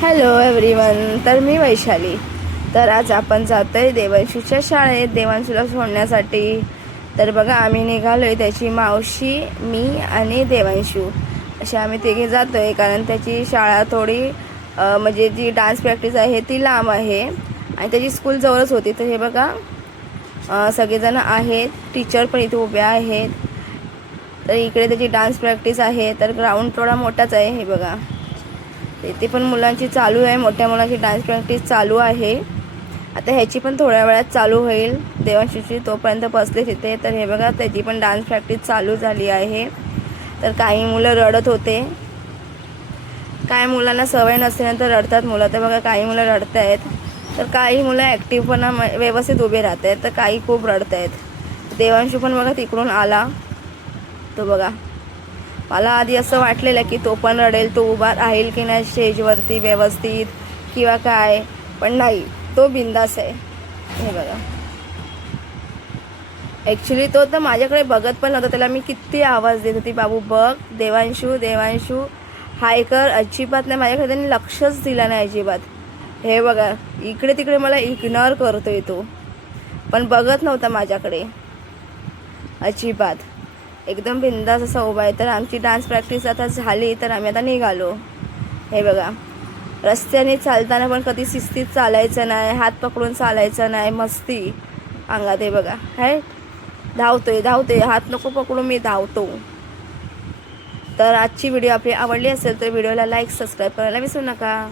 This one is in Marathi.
हॅलो एव्हरीवन, तर मी वैशाली. तर आज आपण जातो आहे देवांशूच्या शाळेत देवांशूला सोडण्यासाठी. तर बघा, आम्ही निघालो आहे, त्याची मावशी, मी आणि देवांशू असे आम्ही तिघे जातो आहे. कारण त्याची शाळा थोडी म्हणजे जी डान्स प्रॅक्टिस आहे ती लांब आहे आणि त्याची स्कूल जवळच होती. तर हे बघा, सगळेजण आहेत, टीचर पण इथे उभ्या आहेत. तर इकडे त्याची डान्स प्रॅक्टिस आहे. तर ग्राउंड थोडा मोठाच आहे. हे बघा, इथे पण मुलांची चालू आहे, मोठ्या मुलांची डान्स प्रॅक्टिस चालू आहे. आता ह्याची पण थोड्या वेळात चालू होईल देवांशूची, तोपर्यंत बसले तिथे. तर हे बघा, त्याची पण डान्स प्रॅक्टिस चालू झाली आहे. तर काही मुलं रडत होते. काही मुलांना सवय नसल्यानंतर रडतात मुलं. तर बघा, काही मुलं रडत आहेत, तर काही मुलं ॲक्टिव्हपणा व्यवस्थित उभे राहत आहेत, तर काही खूप रडत आहेत. देवांशू पण बघा तिकडून आला. तो बघा, मला आधी असं वाटलेलं की तो पण रडेल, तो उभा राहील की नाही स्टेजवरती व्यवस्थित किंवा काय, पण नाही, तो बिंदास आहे. हे बघा, ॲक्च्युली तो तर माझ्याकडे बघत पण नव्हता. त्याला मी किती आवाज देत होती, बाबू बघ, देवांशू देवांशू हाय कर, अजिबात नाही. माझ्याकडे त्यांनी लक्षच दिलं नाही अजिबात. हे बघा, इकडे तिकडे मला इग्नोर करतोय तो, पण बघत नव्हता माझ्याकडे अजिबात. एकदम बिंदास असा उभा आहे. तर आमची डान्स प्रॅक्टिस आता झाली, तर आम्ही आता निघालो. हे बघा, रस्त्याने चालताना पण कधी शिस्तीत चालायचं नाही, हात पकडून चालायचं नाही, मस्ती अंगात. हे बघा, हाय धावतोय धावतोय, हात नको पकडून, मी धावतो. तर आजची व्हिडिओ आपली आवडली असेल तर व्हिडिओला लाईक सबस्क्राईब करायला विसरू नका.